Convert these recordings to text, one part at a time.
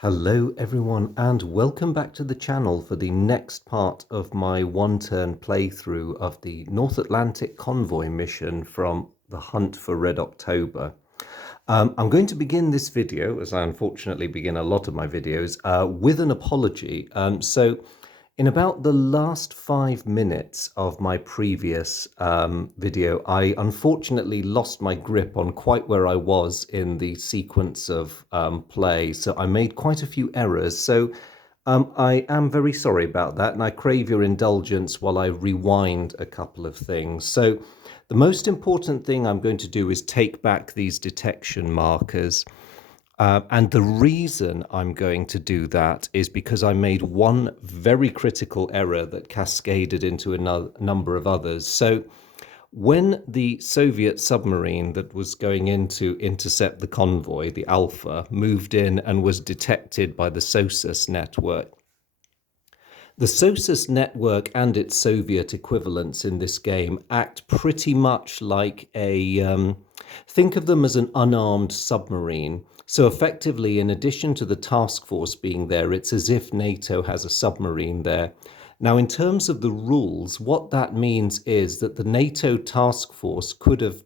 Hello everyone and welcome back to the channel for the next part of my one-turn playthrough of the North Atlantic convoy mission from the Hunt for Red October. I'm going to begin this video, as I unfortunately begin a lot of my videos, with an apology. In about the last 5 minutes of my previous video, I unfortunately lost my grip on quite where I was in the sequence of play, so I made quite a few errors. So I am very sorry about that, and I crave your indulgence while I rewind a couple of things. So the most important thing I'm going to do is take back these detection markers. And the reason I'm going to do that is because I made one very critical error that cascaded into a number of others. So when the Soviet submarine that was going in to intercept the convoy, the Alpha, moved in and was detected by the SOSUS network, the SOSUS network and its Soviet equivalents in this game act pretty much like think of them as an unarmed submarine. So effectively, in addition to the task force being there, it's as if NATO has a submarine there. Now, in terms of the rules, what that means is that the NATO task force could have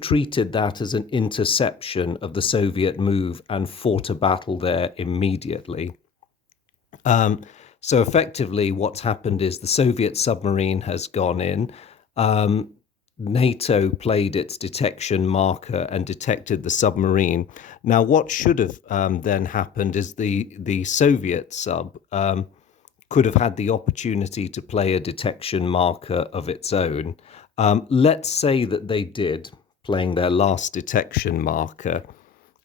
treated that as an interception of the Soviet move and fought a battle there immediately. So effectively, what's happened is the Soviet submarine has gone in. NATO played its detection marker and detected the submarine. Now, what should have then happened is the Soviet sub could have had the opportunity to play a detection marker of its own. Let's say that they did, playing their last detection marker,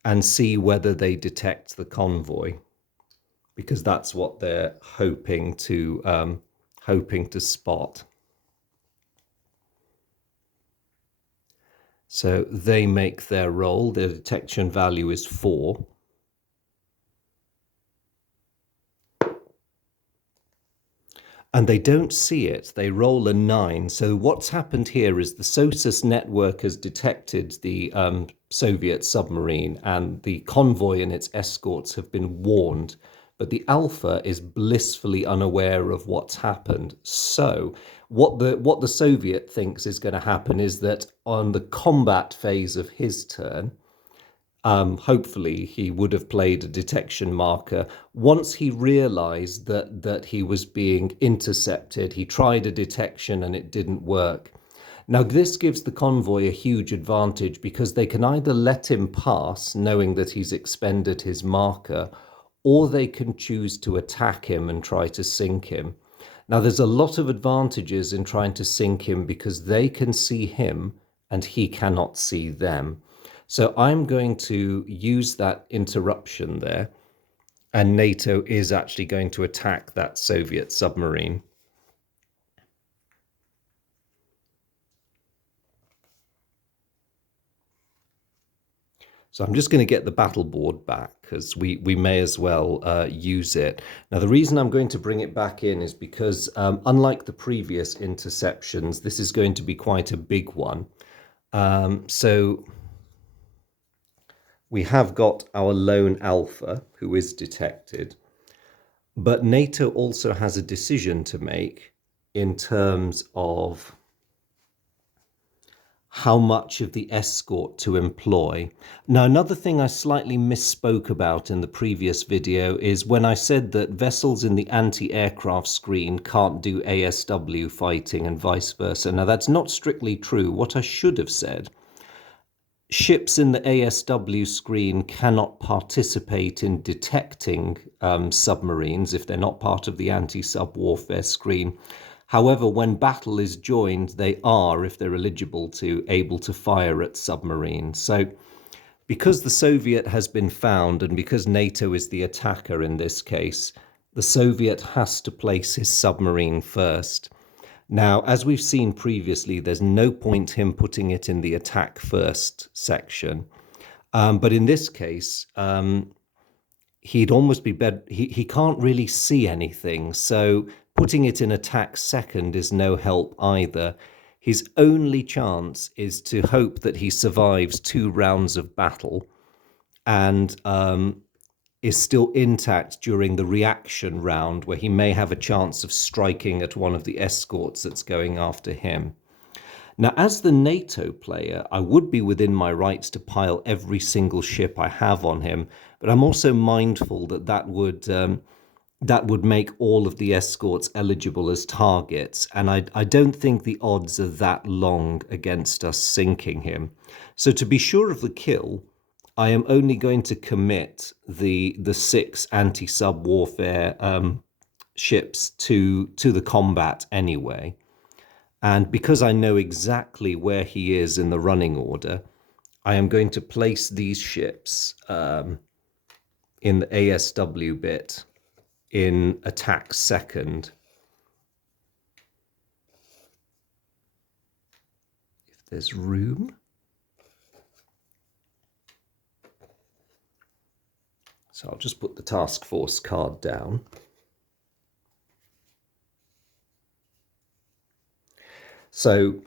and see whether they detect the convoy, because that's what they're hoping to spot. So they make their roll. Their detection value is 4. And they don't see it. They roll a 9. So what's happened here is the SOSUS network has detected the Soviet submarine, and the convoy and its escorts have been warned. But the Alpha is blissfully unaware of what's happened. So what the Soviet thinks is going to happen is that on the combat phase of his turn, hopefully he would have played a detection marker. Once he realized that he was being intercepted, he tried a detection and it didn't work. Now, this gives the convoy a huge advantage because they can either let him pass, knowing that he's expended his marker, or they can choose to attack him and try to sink him. Now, there's a lot of advantages in trying to sink him because they can see him and he cannot see them. So I'm going to use that interruption there, and NATO is actually going to attack that Soviet submarine. So I'm just going to get the battle board back because we may as well use it. Now, the reason I'm going to bring it back in is because unlike the previous interceptions, this is going to be quite a big one. So we have got our lone Alpha, who is detected, but NATO also has a decision to make in terms of how much of the escort to employ. Now, another thing I slightly misspoke about in the previous video is when I said that vessels in the anti-aircraft screen can't do ASW fighting and vice versa. Now, that's not strictly true. What I should have said, ships in the ASW screen cannot participate in detecting submarines if they're not part of the anti-sub warfare screen. However, when battle is joined, they are, if they're eligible to, able to fire at submarines. So because the Soviet has been found and because NATO is the attacker in this case, the Soviet has to place his submarine first. Now, as we've seen previously, there's no point him putting it in the attack first section. But in this case, he'd almost be better. He can't really see anything. So putting it in attack second is no help either. His only chance is to hope that he survives 2 rounds of battle and is still intact during the reaction round, where he may have a chance of striking at one of the escorts that's going after him. Now, as the NATO player, I would be within my rights to pile every single ship I have on him, but I'm also mindful that that would make all of the escorts eligible as targets, and I don't think the odds are that long against us sinking him. So to be sure of the kill, I am only going to commit the 6 anti-sub warfare ships to the combat anyway. And because I know exactly where he is in the running order, I am going to place these ships in the ASW bit in attack second. If there's room. So I'll just put the task force card down. So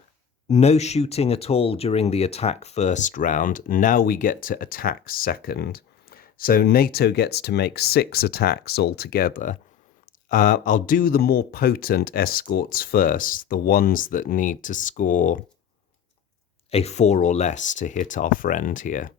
no shooting at all during the attack first round. Now we get to attack second. So NATO gets to make 6 attacks altogether. I'll do the more potent escorts first, the ones that need to score a 4 or less to hit our friend here.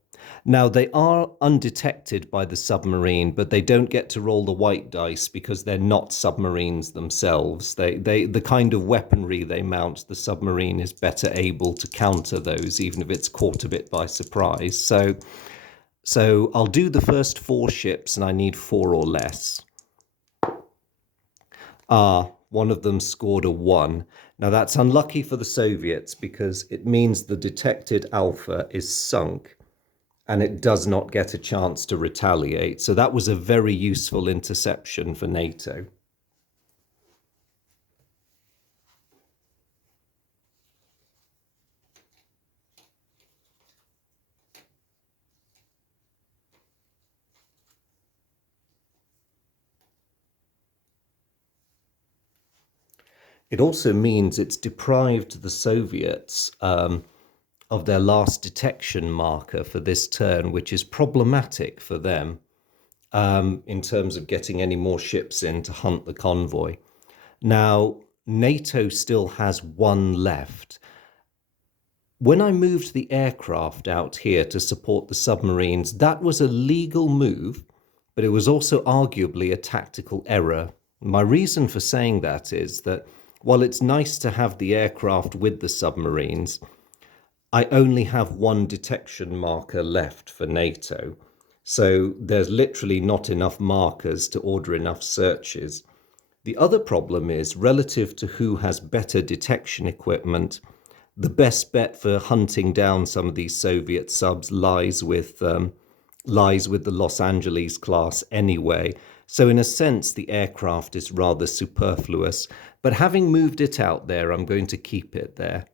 Now, they are undetected by the submarine, but they don't get to roll the white dice because they're not submarines themselves. The kind of weaponry they mount, the submarine is better able to counter those, even if it's caught a bit by surprise. So I'll do the first 4 ships, and I need 4 or less. One of them scored a 1. Now that's unlucky for the Soviets because it means the detected Alpha is sunk and it does not get a chance to retaliate. So that was a very useful interception for NATO. It also means it's deprived the Soviets of their last detection marker for this turn, which is problematic for them in terms of getting any more ships in to hunt the convoy. Now, NATO still has 1 left. When I moved the aircraft out here to support the submarines, that was a legal move, but it was also arguably a tactical error. My reason for saying that is that while it's nice to have the aircraft with the submarines, I only have 1 detection marker left for NATO. So there's literally not enough markers to order enough searches. The other problem is, relative to who has better detection equipment, the best bet for hunting down some of these Soviet subs lies with the Los Angeles class anyway. So in a sense, the aircraft is rather superfluous. But having moved it out there, I'm going to keep it there.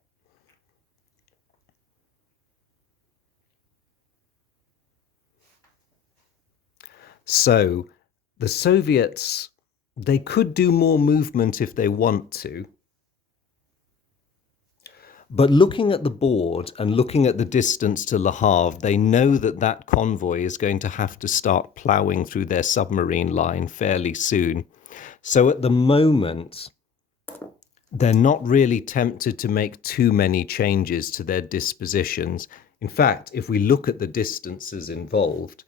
So the Soviets, they could do more movement if they want to. But looking at the board and looking at the distance to Le Havre, they know that that convoy is going to have to start ploughing through their submarine line fairly soon. So at the moment, they're not really tempted to make too many changes to their dispositions. In fact, if we look at the distances involved,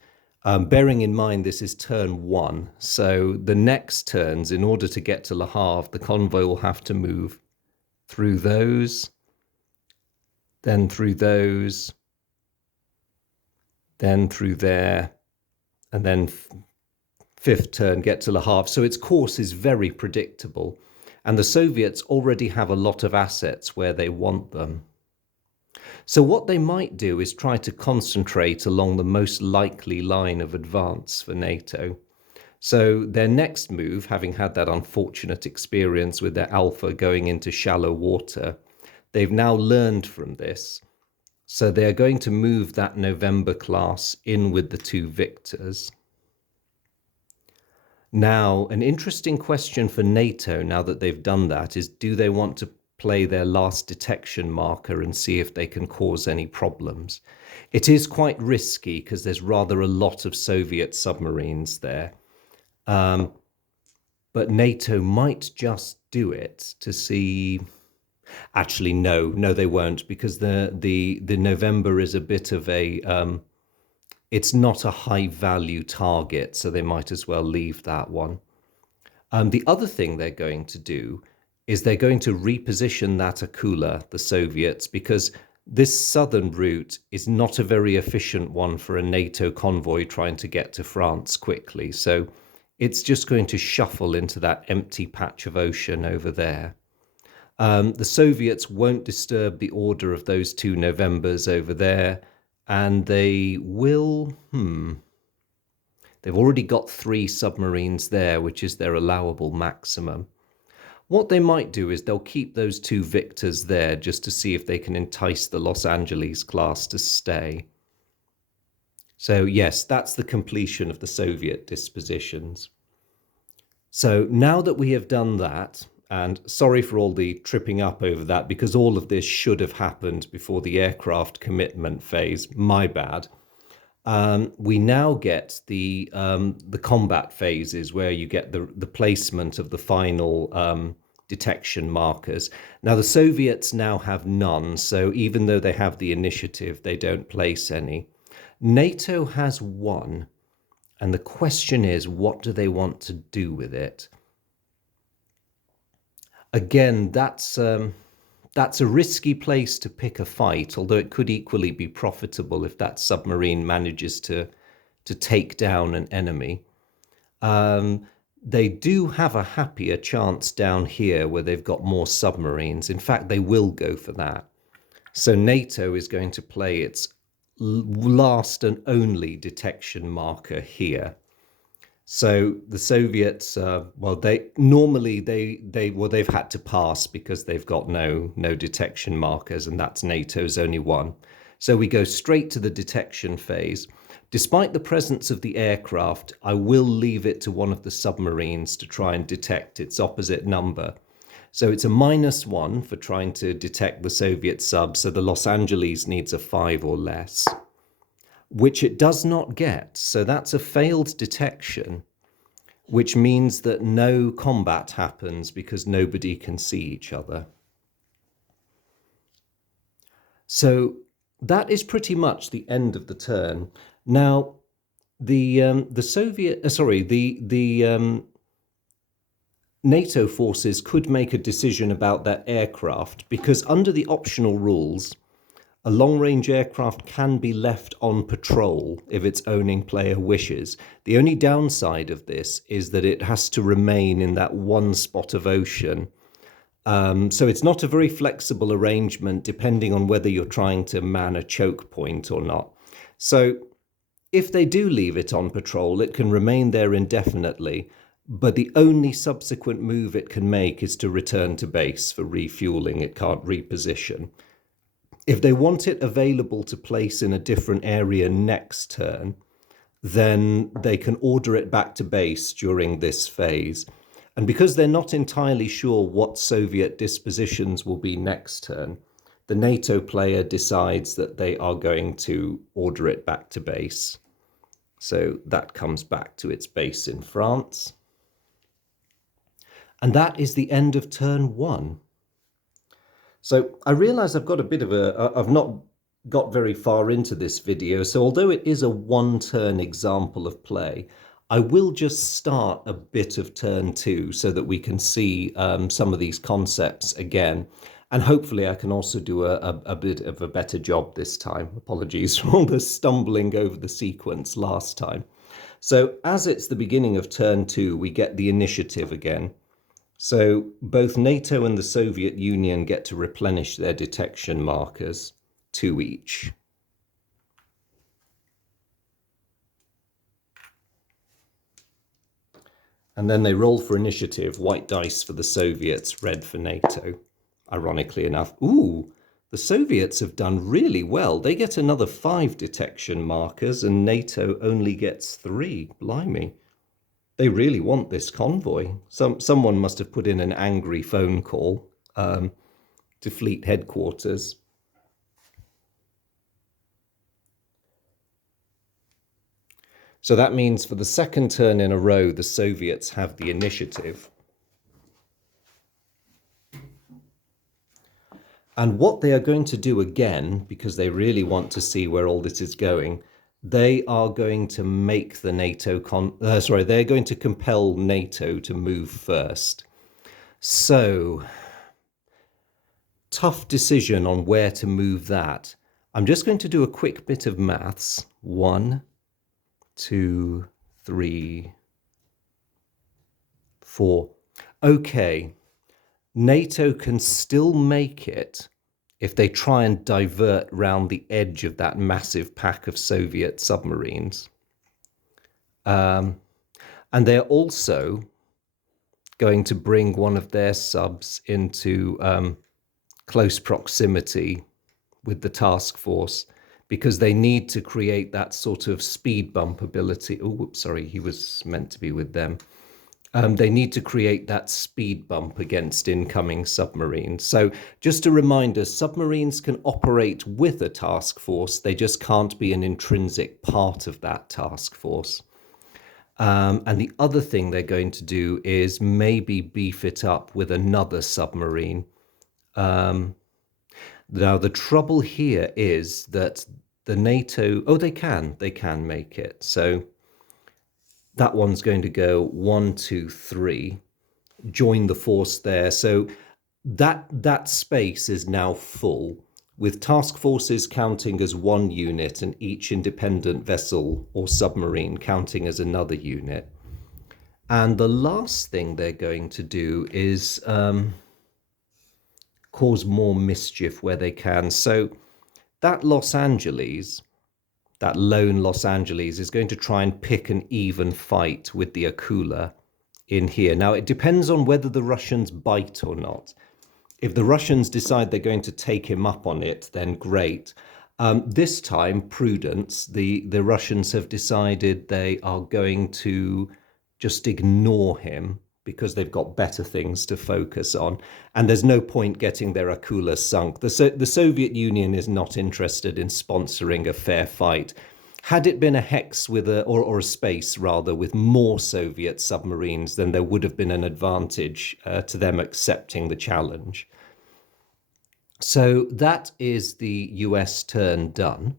bearing in mind this is turn 1, so the next turns, in order to get to Le Havre, the convoy will have to move through those, then through those, then through there, and then 5th turn get to Le Havre. So its course is very predictable. And the Soviets already have a lot of assets where they want them. So what they might do is try to concentrate along the most likely line of advance for NATO. So their next move, having had that unfortunate experience with their Alpha going into shallow water, they've now learned from this. So they're going to move that November class in with the 2 Victors. Now, an interesting question for NATO, now that they've done that, is do they want to play their last detection marker and see if they can cause any problems. It is quite risky because there's rather a lot of Soviet submarines there. But NATO might just do it to see. Actually, no, they won't, because the November is a bit of a it's not a high value target, so they might as well leave that one. The other thing they're going to do is they're going to reposition that Akula, the Soviets, because this southern route is not a very efficient one for a NATO convoy trying to get to France quickly. So it's just going to shuffle into that empty patch of ocean over there. The Soviets won't disturb the order of those two Novembers over there, and they will, they've already got 3 submarines there, which is their allowable maximum. What they might do is they'll keep those 2 Victors there just to see if they can entice the Los Angeles class to stay. So yes, that's the completion of the Soviet dispositions. So now that we have done that, and sorry for all the tripping up over that, because all of this should have happened before the aircraft commitment phase, my bad. We now get the combat phases where you get the placement of the final detection markers. Now, the Soviets now have none, so even though they have the initiative, they don't place any. NATO has 1, and the question is, what do they want to do with it? Again, that's a risky place to pick a fight, although it could equally be profitable if that submarine manages to take down an enemy. They do have a happier chance down here where they've got more submarines. In fact, they will go for that. So NATO is going to play its last and only detection marker here. So the Soviets, well, they've had to pass because they've got no detection markers, and that's NATO's only one. So we go straight to the detection phase. Despite the presence of the aircraft, I will leave it to one of the submarines to try and detect its opposite number. So it's a -1 for trying to detect the Soviet sub, so the Los Angeles needs a 5 or less, which it does not get. So that's a failed detection, which means that no combat happens because nobody can see each other. So that is pretty much the end of the turn. Now, the NATO forces could make a decision about that aircraft, because under the optional rules, a long-range aircraft can be left on patrol if its owning player wishes. The only downside of this is that it has to remain in that one spot of ocean. So it's not a very flexible arrangement depending on whether you're trying to man a choke point or not. So if they do leave it on patrol, it can remain there indefinitely, but the only subsequent move it can make is to return to base for refueling. It can't reposition. If they want it available to place in a different area next turn, then they can order it back to base during this phase. And because they're not entirely sure what Soviet dispositions will be next turn, the NATO player decides that they are going to order it back to base. So that comes back to its base in France. And that is the end of turn 1. So I realize I've got a bit of I've not got very far into this video. So although it is a 1-turn example of play, I will just start a bit of turn 2 so that we can see some of these concepts again. And hopefully I can also do a bit of a better job this time. Apologies for all the stumbling over the sequence last time. So as it's the beginning of turn 2, we get the initiative again. So both NATO and the Soviet Union get to replenish their detection markers, 2 each. And then they roll for initiative, white dice for the Soviets, red for NATO. Ironically enough, ooh, the Soviets have done really well. They get another 5 detection markers and NATO only gets 3. Blimey. They really want this convoy. Someone must have put in an angry phone call. to fleet headquarters. So that means for the second turn in a row, the Soviets have the initiative. And what they are going to do again, because they really want to see where all this is going, they are going to make the NATO they're going to compel NATO to move first. So, tough decision on where to move that. I'm just going to do a quick bit of maths. 1, 2, 3, 4. Okay, NATO can still make it if they try and divert round the edge of that massive pack of Soviet submarines. And they're also going to bring one of their subs into close proximity with the task force, because they need to create that sort of speed bump ability. Oh, whoops, sorry, he was meant to be with them. They need to create that speed bump against incoming submarines. So just a reminder, submarines can operate with a task force. They just can't be an intrinsic part of that task force. And the other thing they're going to do is maybe beef it up with another submarine. Now, the trouble here is that the NATO, they can make it. So that one's going to go 1, 2, 3, join the force there. So that space is now full, with task forces counting as one unit and each independent vessel or submarine counting as another unit. And the last thing they're going to do is cause more mischief where they can. So that lone Los Angeles is going to try and pick an even fight with the Akula in here. Now, it depends on whether the Russians bite or not. If the Russians decide they're going to take him up on it, then great. This time, prudence, the Russians have decided they are going to just ignore him because they've got better things to focus on. And there's no point getting their Akula sunk. The Soviet Union is not interested in sponsoring a fair fight. Had it been a hex with or a space rather, with more Soviet submarines, then there would have been an advantage to them accepting the challenge. So that is the US turn done.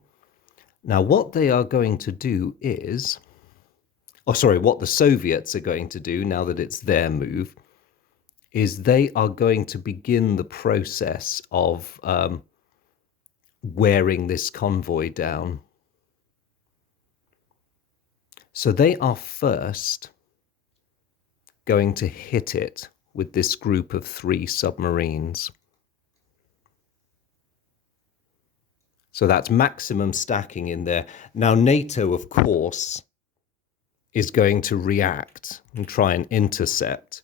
Now, what they are going to do is, what the Soviets are going to do now that it's their move, is they are going to begin the process of wearing this convoy down. So they are first going to hit it with this group of 3 submarines. So that's maximum stacking in there. Now, NATO, of course, is going to react and try and intercept.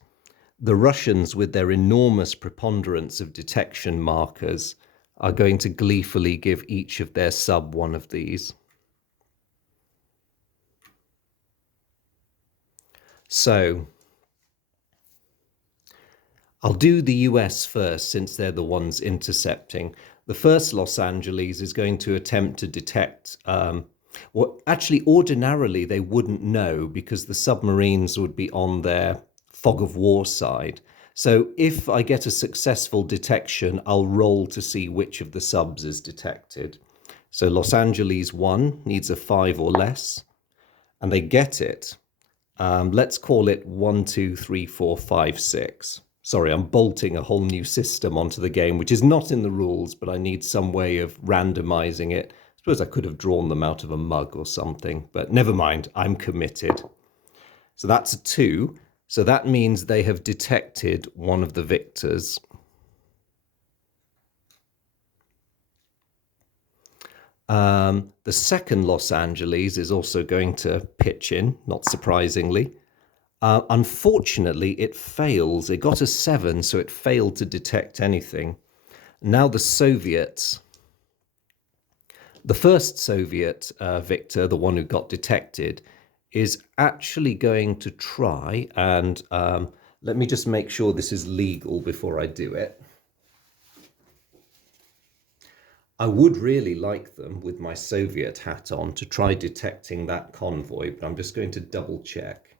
The Russians, with their enormous preponderance of detection markers, are going to gleefully give each of their sub one of these. So I'll do the US first, since they're the ones intercepting. The first Los Angeles is going to attempt to detect, actually, ordinarily they wouldn't know because the submarines would be on their fog of war side. So if I get a successful detection, I'll roll to see which of the subs is detected. So Los Angeles 1 needs a 5 or less, and they get it. Let's call it 1, 2, 3, 4, 5, 6. Sorry, I'm bolting a whole new system onto the game, which is not in the rules, but I need some way of randomizing it. I suppose I could have drawn them out of a mug or something, but never mind, I'm committed. So that's a 2. So that means they have detected one of the victors. The second Los Angeles is also going to pitch in, not surprisingly. Unfortunately, it fails. It got a 7, so it failed to detect anything. Now the Soviets, the first Soviet victor, the one who got detected, is actually going to try and, let me just make sure this is legal before I do it. I would really like them with my Soviet hat on to try detecting that convoy, but I'm just going to double check.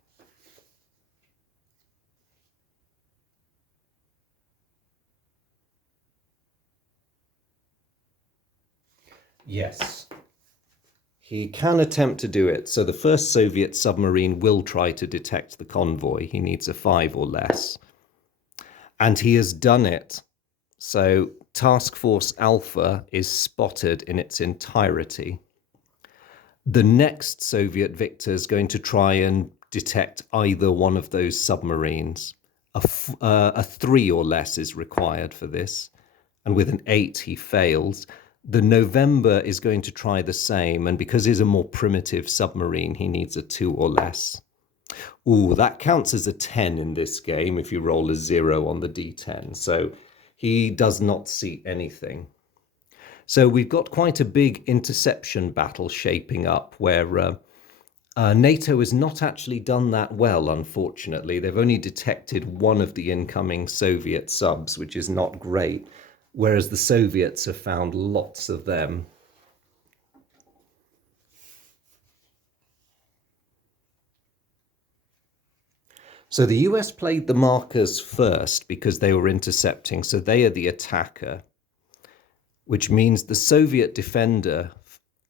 Yes, he can attempt to do it. So the first Soviet submarine will try to detect the convoy. He needs a 5 or less. And he has done it. So Task Force Alpha is spotted in its entirety. The next Soviet victor is going to try and detect either one of those submarines. A 3 or less is required for this, and with an 8 he fails. The November is going to try the same, and because he's a more primitive submarine, he needs a 2 or less. Ooh, that counts as a 10 in this game if you roll a 0 on the d10, so he does not see anything. So we've got quite a big interception battle shaping up where NATO has not actually done that well, unfortunately. They've only detected one of the incoming Soviet subs, which is not great, whereas the Soviets have found lots of them. So the US played the markers first because they were intercepting, so they are the attacker, which means the Soviet defender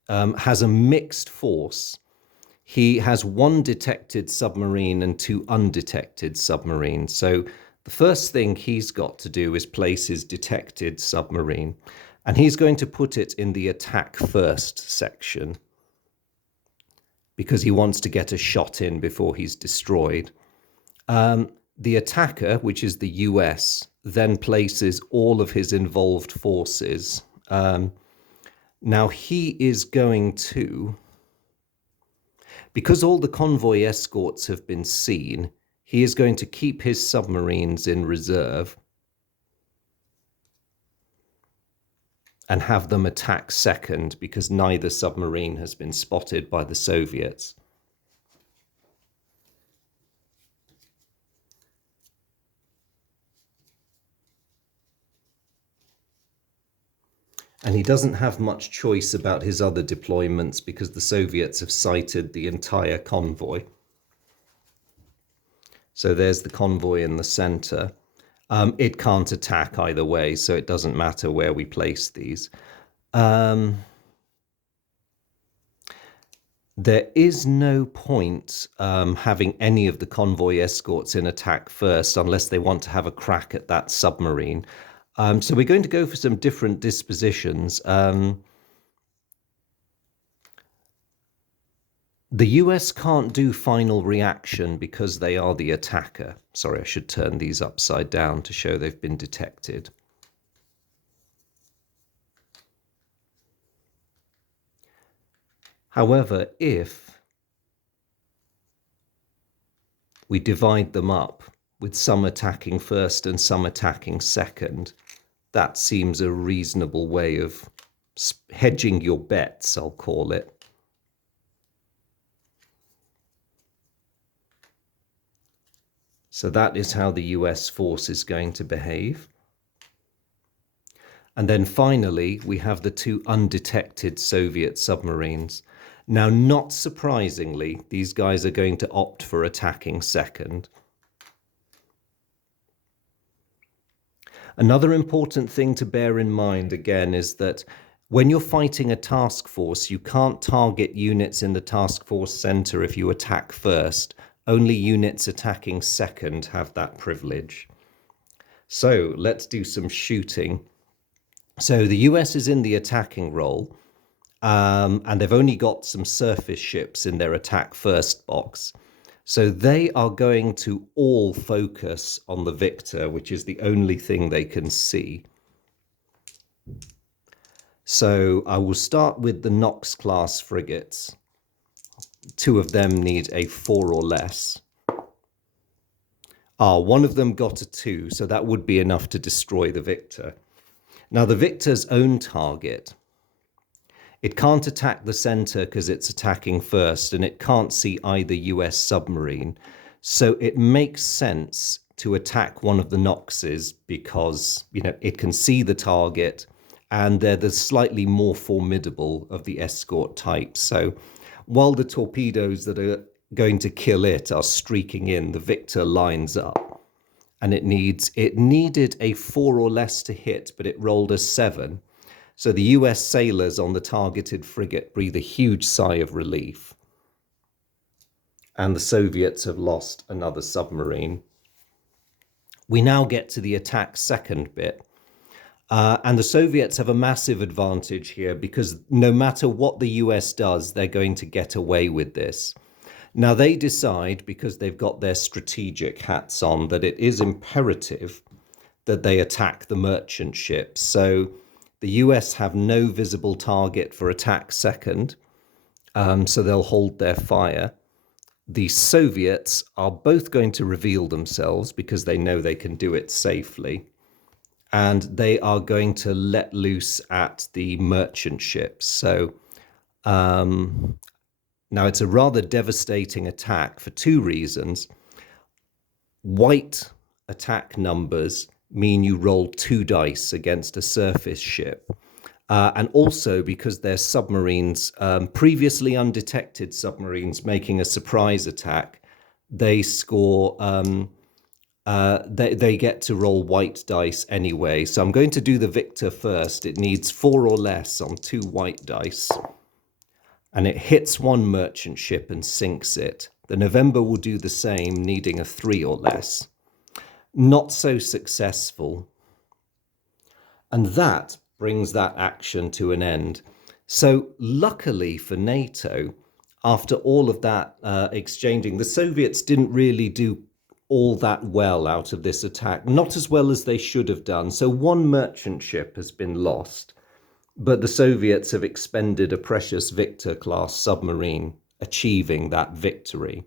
has a mixed force. He has 1 detected submarine and 2 undetected submarines. So the first thing he's got to do is place his detected submarine, and he's going to put it in the attack first section because he wants to get a shot in before he's destroyed. The attacker, which is the US, then places all of his involved forces. Now he is going to, because all the convoy escorts have been seen, he is going to keep his submarines in reserve and have them attack second because neither submarine has been spotted by the Soviets. And he doesn't have much choice about his other deployments because the Soviets have sighted the entire convoy. So there's the convoy in the center. It can't attack either way, so it doesn't matter where we place these. There is no point having any of the convoy escorts in attack first unless they want to have a crack at that submarine. So we're going to go for some different dispositions. The US can't do final reaction because they are the attacker. Sorry, I should turn these upside down to show they've been detected. However, if we divide them up with some attacking first and some attacking second, that seems a reasonable way of hedging your bets, I'll call it. So that is how the US force is going to behave. And then finally, we have the 2 undetected Soviet submarines. Now, not surprisingly, these guys are going to opt for attacking second. Another important thing to bear in mind, again, is that when you're fighting a task force, you can't target units in the task force center if you attack first. Only units attacking second have that privilege. So let's do some shooting. So the US is in the attacking role, and they've only got some surface ships in their attack first box. So they are going to all focus on the victor, which is the only thing they can see. So I will start with the Knox class frigates. 2 of them need a 4 or less. One of them got a 2, so that would be enough to destroy the victor. Now the victor's own target, it can't attack the center because it's attacking first, and it can't see either US submarine. So it makes sense to attack one of the Knoxes because, it can see the target and they're the slightly more formidable of the escort types. So while the torpedoes that are going to kill it are streaking in, the Victor lines up, and it needed a 4 or less to hit, but it rolled a 7. So the US sailors on the targeted frigate breathe a huge sigh of relief. And the Soviets have lost another submarine. We now get to the attack second bit. And the Soviets have a massive advantage here because no matter what the US does, they're going to get away with this. Now, they decide, because they've got their strategic hats on, that it is imperative that they attack the merchant ships. So the US have no visible target for attack second, so they'll hold their fire. The Soviets are both going to reveal themselves because they know they can do it safely. And they are going to let loose at the merchant ships. So now it's a rather devastating attack for two reasons. White attack numbers mean you roll 2 dice against a surface ship. And also because they're submarines, previously undetected submarines making a surprise attack, they score, they get to roll white dice anyway. So I'm going to do the Victor first. It needs 4 or less on 2 white dice. And it hits one merchant ship and sinks it. The November will do the same, needing a 3 or less. Not so successful. And that brings that action to an end. So luckily for NATO, after all of that exchanging, the Soviets didn't really do all that well out of this attack, not as well as they should have done. So one merchant ship has been lost, but the Soviets have expended a precious Victor-class submarine, achieving that victory.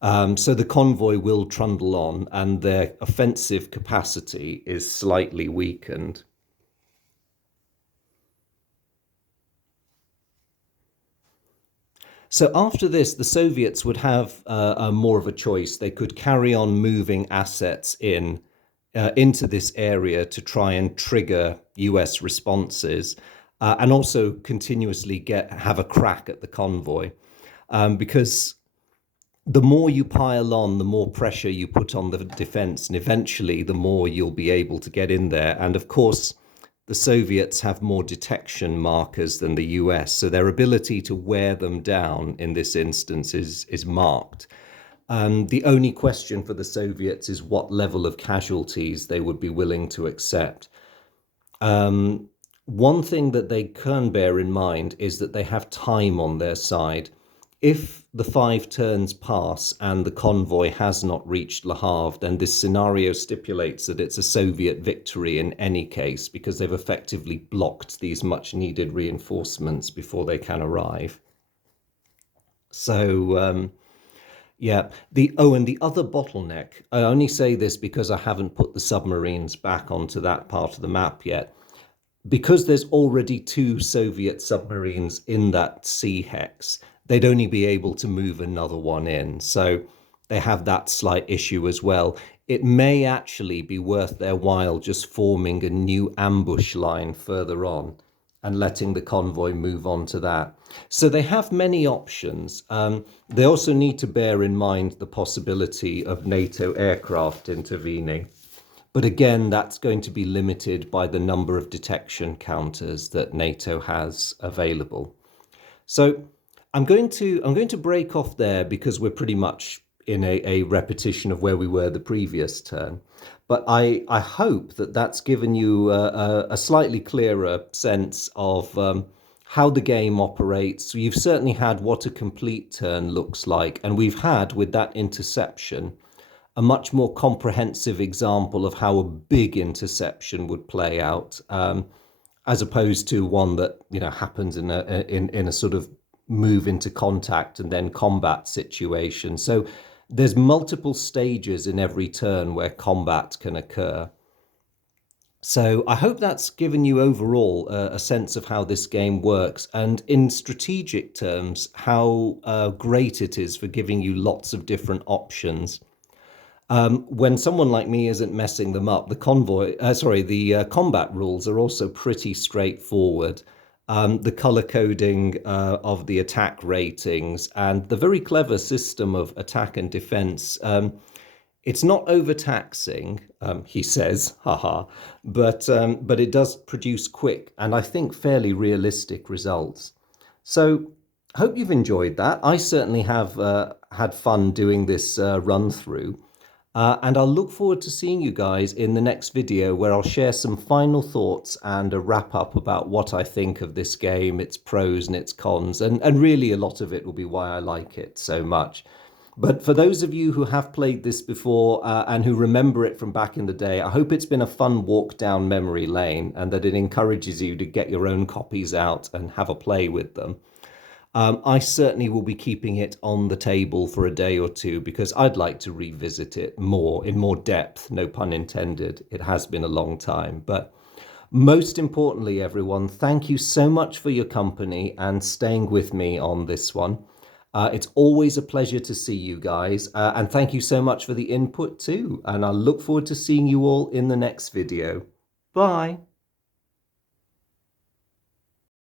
So the convoy will trundle on, and their offensive capacity is slightly weakened. So after this, the Soviets would have more of a choice. They could carry on moving assets into this area to try and trigger US responses, and also continuously have a crack at the convoy. Because the more you pile on, the more pressure you put on the defense, and eventually the more you'll be able to get in there. And of course, the Soviets have more detection markers than the US, so their ability to wear them down in this instance is marked. The only question for the Soviets is what level of casualties they would be willing to accept. One thing that they can bear in mind is that they have time on their side. If the 5 turns pass and the convoy has not reached Le Havre, then this scenario stipulates that it's a Soviet victory in any case, because they've effectively blocked these much needed reinforcements before they can arrive. So, yeah, and the other bottleneck, I only say this because I haven't put the submarines back onto that part of the map yet. Because there's already 2 Soviet submarines in that sea hex, they'd only be able to move another one in. So they have that slight issue as well. It may actually be worth their while just forming a new ambush line further on and letting the convoy move on to that. So they have many options. They also need to bear in mind the possibility of NATO aircraft intervening. But again, that's going to be limited by the number of detection counters that NATO has available. So I'm going to break off there because we're pretty much in a repetition of where we were the previous turn. But I hope that that's given you a slightly clearer sense of how the game operates. You've certainly had what a complete turn looks like, and we've had, with that interception, a much more comprehensive example of how a big interception would play out, as opposed to one that happens in a sort of move into contact and then combat situation. So there's multiple stages in every turn where combat can occur. So I hope that's given you overall a sense of how this game works, and in strategic terms, how great it is for giving you lots of different options. When someone like me isn't messing them up, the combat rules are also pretty straightforward. The color coding of the attack ratings and the very clever system of attack and defense. It's not overtaxing, he says, haha, but it does produce quick and I think fairly realistic results. So, hope you've enjoyed that. I certainly have had fun doing this run through. And I'll look forward to seeing you guys in the next video where I'll share some final thoughts and a wrap up about what I think of this game, its pros and its cons, and really a lot of it will be why I like it so much. But for those of you who have played this before and who remember it from back in the day, I hope it's been a fun walk down memory lane and that it encourages you to get your own copies out and have a play with them. I certainly will be keeping it on the table for a day or two because I'd like to revisit it more, in more depth, no pun intended. It has been a long time. But most importantly, everyone, thank you so much for your company and staying with me on this one. It's always a pleasure to see you guys, and thank you so much for the input too. And I look forward to seeing you all in the next video. Bye.